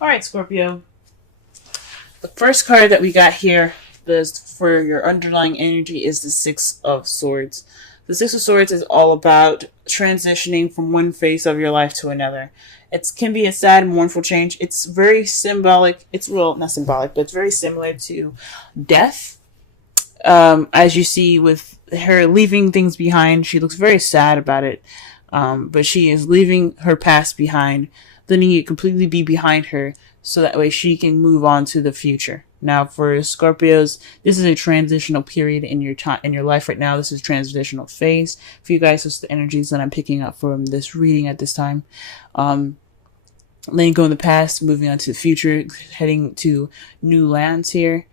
All right, Scorpio. The first card that we got here for your underlying energy is the Six of Swords. The Six of Swords is all about transitioning from one phase of your life to another. It can be a sad, mournful change. It's very symbolic. It's real, not symbolic, but it's very similar to death. As you see with her leaving things behind, she looks very sad about it. But she is leaving her past behind, letting it completely be behind her, so that way she can move on to the future. Now, for Scorpios, this is a transitional period in your time in your life right now. This is a transitional phase for you guys. It's the energies that I'm picking up from this reading at this time. Letting go in the past, moving on to the future, heading to new lands here,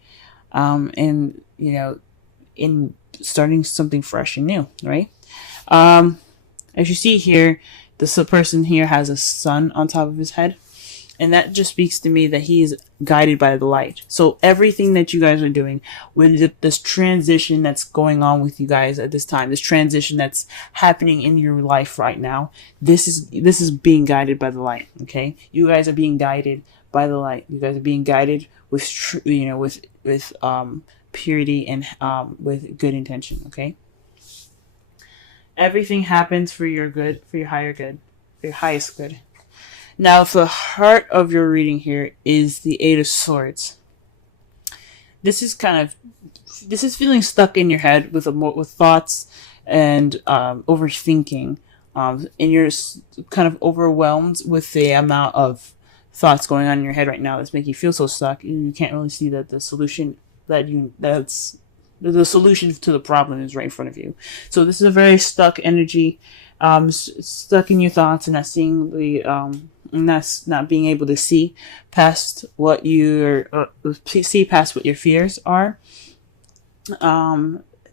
and in starting something fresh and new, right? As you see here, this person here has a sun on top of his head. And that just speaks to me that he is guided by the light. So everything that you guys are doing, with this transition that's going on with you guys at this time, this transition that's happening in your life right now, this is being guided by the light. Okay, you guys are being guided by the light. You guys are being guided with with purity and with good intention. Okay, everything happens for your good, for your higher good, for your highest good. Now, the heart of your reading here is the Eight of Swords. This is feeling stuck in your head with thoughts and overthinking, and you're kind of overwhelmed with the amount of thoughts going on in your head right now that's making you feel so stuck. You can't really see that the solution the solution to the problem is right in front of you. So this is a very stuck energy, stuck in your thoughts and not seeing not being able to see past what see past what your fears are.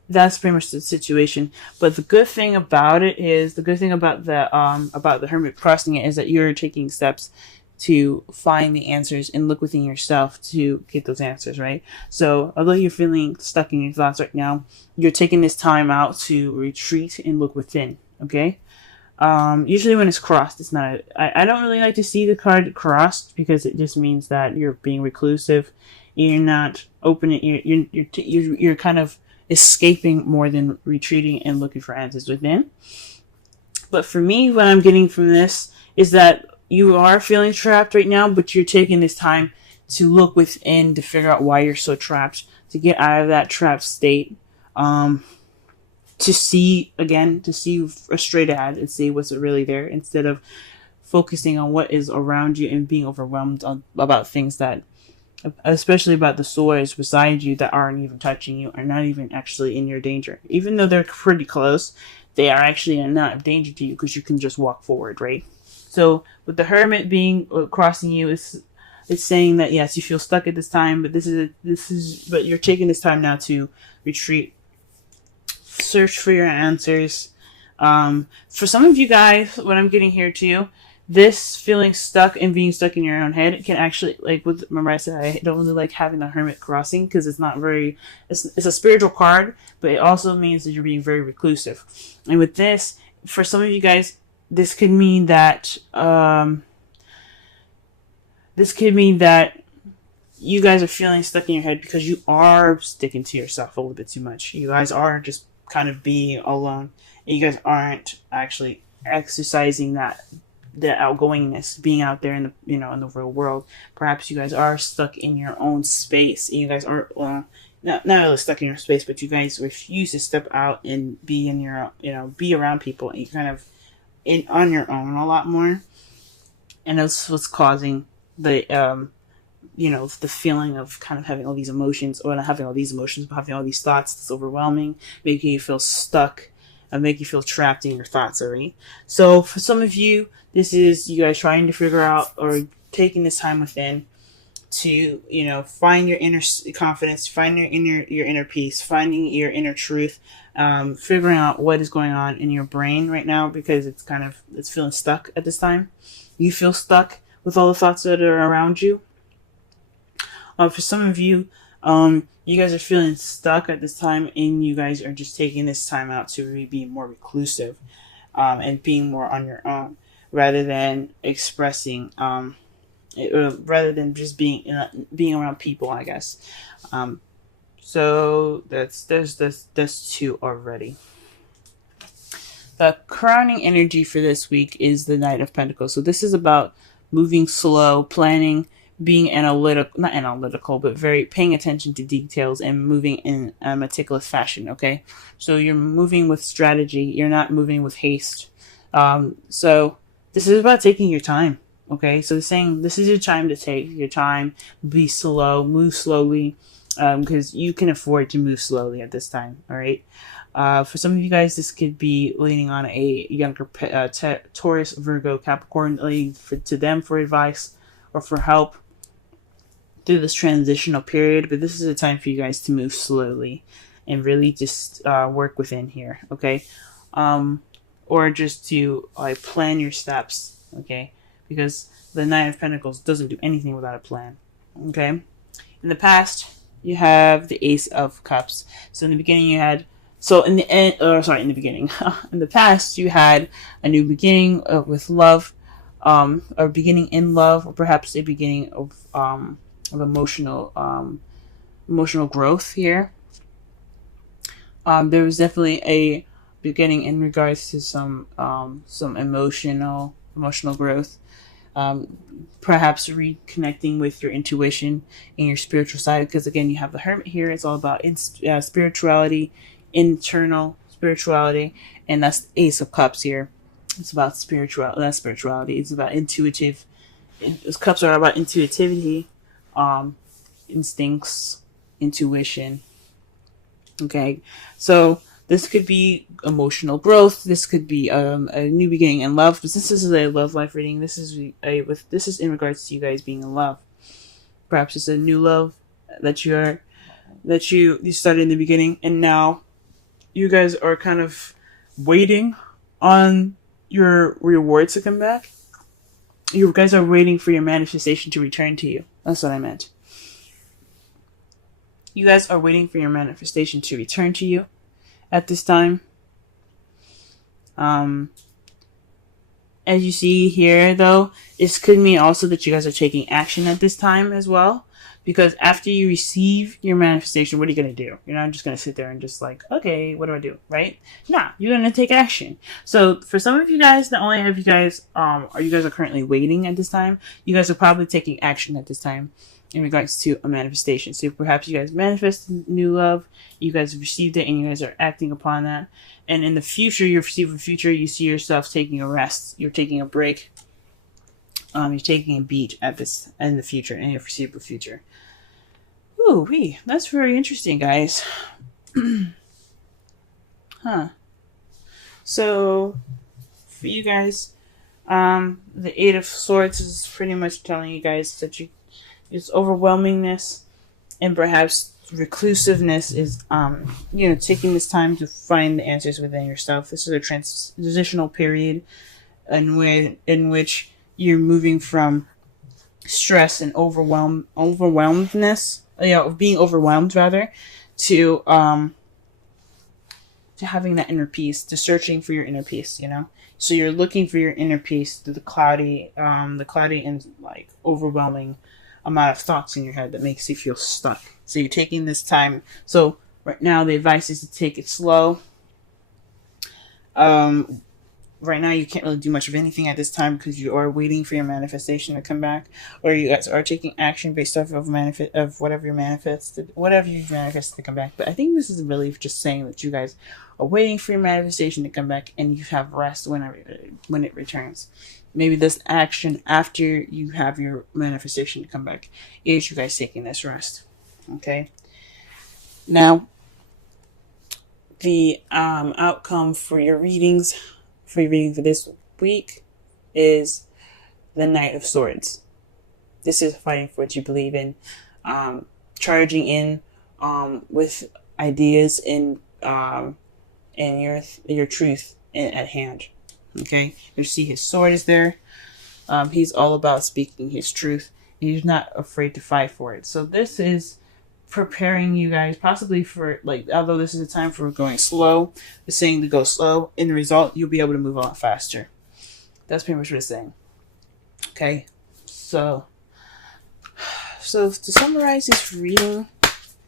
That's pretty much the situation. But the good thing about the Hermit crossing it is that you're taking steps to find the answers and look within yourself to get those answers, right? So although you're feeling stuck in your thoughts right now, you're taking this time out to retreat and look within, okay? Usually when it's crossed, it's not, I don't really like to see the card crossed because it just means that you're being reclusive. You're not opening, you're kind of escaping more than retreating and looking for answers within. But for me, what I'm getting from this is that you are feeling trapped right now, but you're taking this time to look within to figure out why you're so trapped, to get out of that trapped state, to see straight ahead and see what's really there instead of focusing on what is around you and being overwhelmed about things that, especially about the swords beside you that aren't even touching you, are not even actually in your danger. Even though they're pretty close, they are actually not of danger to you because you can just walk forward, right? So with the Hermit being crossing you, it's saying that yes, you feel stuck at this time, but but you're taking this time now to retreat, search for your answers. For some of you guys, what I'm getting here too, this feeling stuck and being stuck in your own head can actually, remember I said I don't really like having the Hermit crossing because it's not very, it's a spiritual card, but it also means that you're being very reclusive. And with this, for some of you guys, this could mean that you guys are feeling stuck in your head because you are sticking to yourself a little bit too much. You guys are just kind of being alone, and you guys aren't actually exercising the outgoingness, being out there in the real world. Perhaps you guys are stuck in your own space, and you guys are not really stuck in your space, but you guys refuse to step out and be in your be around people, and you kind of on your own a lot more, and that's what's causing the the feeling of kind of having all these emotions, or not having all these emotions, but having all these thoughts that's overwhelming, making you feel stuck and make you feel trapped in your thoughts already. So for some of you, this is you guys trying to figure out or taking this time within to find your inner confidence, find your inner peace, finding your inner truth, figuring out what is going on in your brain right now, because it's feeling stuck at this time. You feel stuck with all the thoughts that are around you. For some of you, you guys are feeling stuck at this time, and you guys are just taking this time out to really be more reclusive, and being more on your own rather than expressing rather than just being around people, I guess. So that's two already. The crowning energy for this week is the Knight of Pentacles. So this is about moving slow, planning, being not analytical, but very paying attention to details and moving in a meticulous fashion. Okay, so you're moving with strategy. You're not moving with haste. So this is about taking your time. Okay, so saying this is your time to take your time, be slow, move slowly, because you can afford to move slowly at this time. All right. For some of you guys, this could be leaning on a younger Taurus, Virgo, Capricorn, leaning to them for advice or for help through this transitional period. But this is a time for you guys to move slowly and really just work within here, okay? Or just to plan your steps, okay? Because the Nine of Pentacles doesn't do anything without a plan, okay? In the past, you have the Ace of Cups. So in the beginning, you had in the past, you had a new beginning with love, or beginning in love, or perhaps a beginning of emotional growth here. There was definitely a beginning in regards to some emotional growth. Perhaps reconnecting with your intuition and your spiritual side, because again, you have the Hermit here. It's all about spirituality, internal spirituality, and that's the Ace of Cups here. It's about spirituality. It's about intuitive. Those cups are about intuitivity, instincts, intuition. Okay, so this could be emotional growth. This could be a new beginning in love. But this is a love life reading. This is in regards to you guys being in love. Perhaps it's a new love that you started in the beginning, and now you guys are kind of waiting on your rewards to come back. You guys are waiting for your manifestation to return to you. That's what I meant. You guys are waiting for your manifestation to return to you at this time. As you see here, though, this could mean also that you guys are taking action at this time as well. Because after you receive your manifestation, what are you going to do? You're not just going to sit there and just like, okay, what do I do? Right? Nah, you're going to take action. So for some of you guys, not only have you guys, are currently waiting at this time, you guys are probably taking action at this time in regards to a manifestation. So perhaps you guys manifested new love, you guys have received it, and you guys are acting upon that. And in the future, you see yourself taking a rest. You're taking a break. You're taking a beat in the future, in your foreseeable future. Ooh, that's very interesting, guys. Huh. So, for you guys, the Eight of Swords is pretty much telling you guys that it's overwhelmingness and perhaps reclusiveness is, taking this time to find the answers within yourself. This is a transitional period in which you're moving from stress and overwhelmedness, being overwhelmed rather, to having that inner peace, to searching for your inner peace, So you're looking for your inner peace through the cloudy and like overwhelming amount of thoughts in your head that makes you feel stuck. So you're taking this time. So right now the advice is to take it slow. Right now you can't really do much of anything at this time because you are waiting for your manifestation to come back, or you guys are taking action based off of whatever you manifested to come back. But I think this is really just saying that you guys are waiting for your manifestation to come back, and you have rest when it returns. Maybe this action after you have your manifestation to come back is you guys taking this rest. Okay. Now, the outcome for your readings. For your reading for this week is the Knight of Swords. This is fighting for what you believe in, charging in with ideas and your truth at hand. Okay, you see his sword is there. He's all about speaking his truth. He's not afraid to fight for it. So this is preparing you guys possibly for, although this is a time for going slow, it's saying to go slow. In the result, you'll be able to move a lot faster. That's pretty much what it's saying. Okay, so So to summarize this reading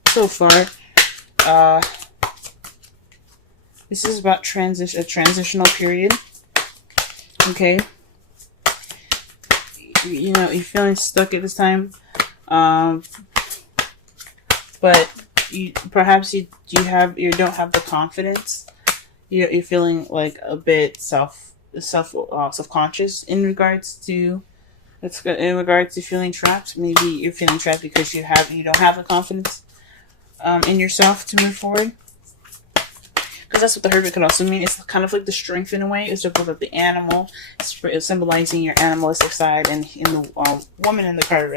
so far, uh, this is about a transitional period. Okay. You know, you're feeling stuck at this time. But you don't have the confidence. You're feeling like a bit self-conscious in regards to feeling trapped. Maybe you're feeling trapped because you don't have the confidence in yourself to move forward. Because that's what the Hermit could also mean. It's kind of like the strength in a way. It's about the animal. It's symbolizing your animalistic side, and in the woman in the card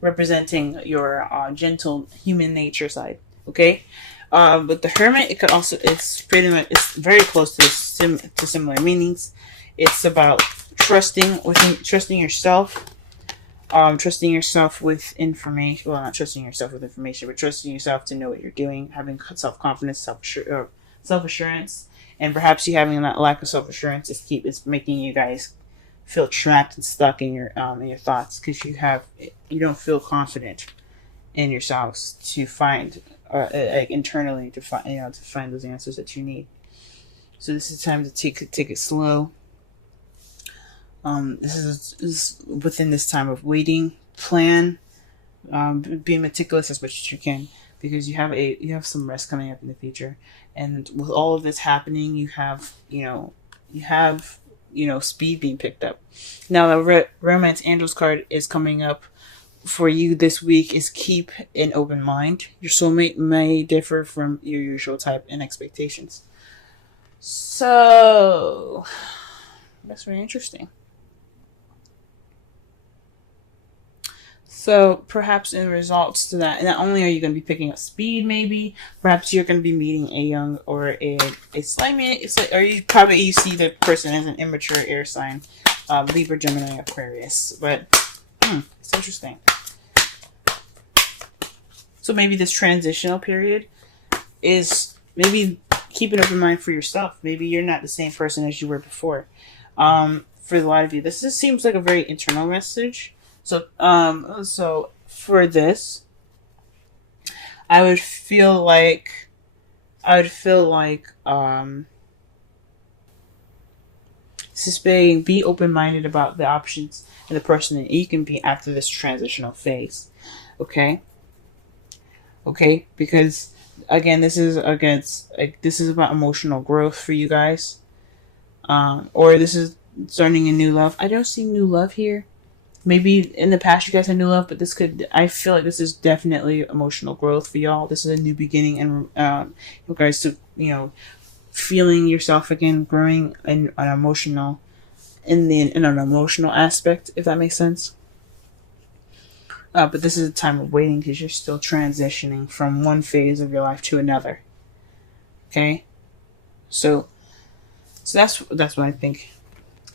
representing your gentle human nature side. Okay, but the Hermit, it's very close to similar meanings. It's about trusting yourself. Trusting yourself with information. Well, not trusting yourself with information, but trusting yourself to know what you're doing. Having self-confidence, self-assurance, and perhaps you having that lack of self-assurance is making you guys feel trapped and stuck in your thoughts, because you don't feel confident in yourselves to find internally to find those answers that you need. So this is time to take it slow. This is within this time of waiting, plan, be meticulous as much as you can, because you have some rest coming up in the future, and with all of this happening, you have speed being picked up. Now the Romance Angels card is coming up for you this week. Is keep an open mind. Your soulmate may differ from your usual type and expectations. So that's very interesting. So perhaps in results to that, not only are you going to be picking up speed, maybe perhaps you're going to be meeting a young or a slimy, or you see the person as an immature air sign, Libra, Gemini, Aquarius. But it's interesting. So maybe this transitional period is maybe keep an open mind for yourself. Maybe you're not the same person as you were before. For a lot of you, this just seems like a very internal message. So for this, I would feel like this is saying be open-minded about the options and the person that you can be after this transitional phase. Okay, because again, this is about emotional growth for you guys, or this is starting a new love. I don't see new love here. Maybe in the past you guys had new love, but I feel like this is definitely emotional growth for y'all. This is a new beginning, and in regards to, feeling yourself again, growing in an emotional aspect, if that makes sense. But this is a time of waiting, because you're still transitioning from one phase of your life to another. Okay? So that's what I think.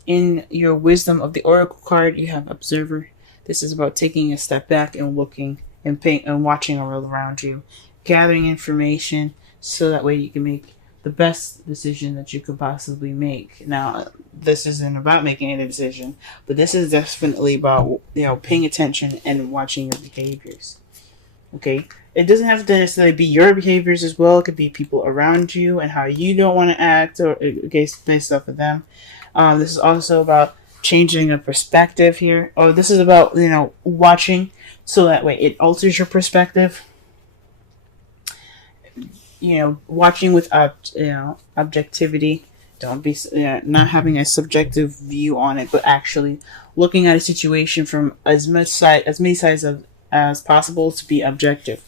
In your Wisdom of the Oracle card, you have Observer. This is about taking a step back and looking and watching the world around you, gathering information so that way you can make the best decision that you could possibly make. Now, this isn't about making a decision, but this is definitely about paying attention and watching your behaviors. Okay, it doesn't have to necessarily be your behaviors as well. It could be people around you and how you don't want to act, or based off of them. This is also about changing a perspective here. Oh, this is about, watching so that way it alters your perspective. Watching with objectivity. Don't be not having a subjective view on it, but actually looking at a situation from as many sides as possible to be objective.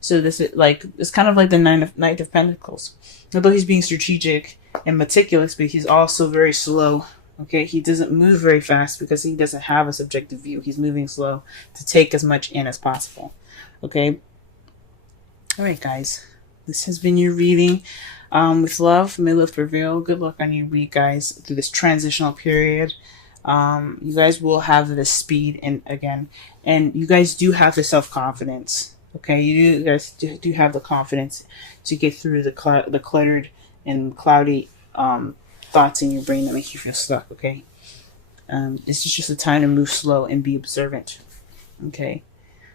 So this is it's kind of like the Knight of Pentacles. Although he's being strategic and meticulous, but he's also very slow. Okay, he doesn't move very fast because he doesn't have a subjective view. He's moving slow to take as much in as possible. Okay. All right, guys. This has been your reading. With love, may love prevail. Good luck on your week, guys, through this transitional period. You guys will have this speed, and you guys do have the self-confidence. Okay, you guys do have the confidence to get through the cluttered and cloudy thoughts in your brain that make you feel stuck. Okay, This is just a time to move slow and be observant. Okay.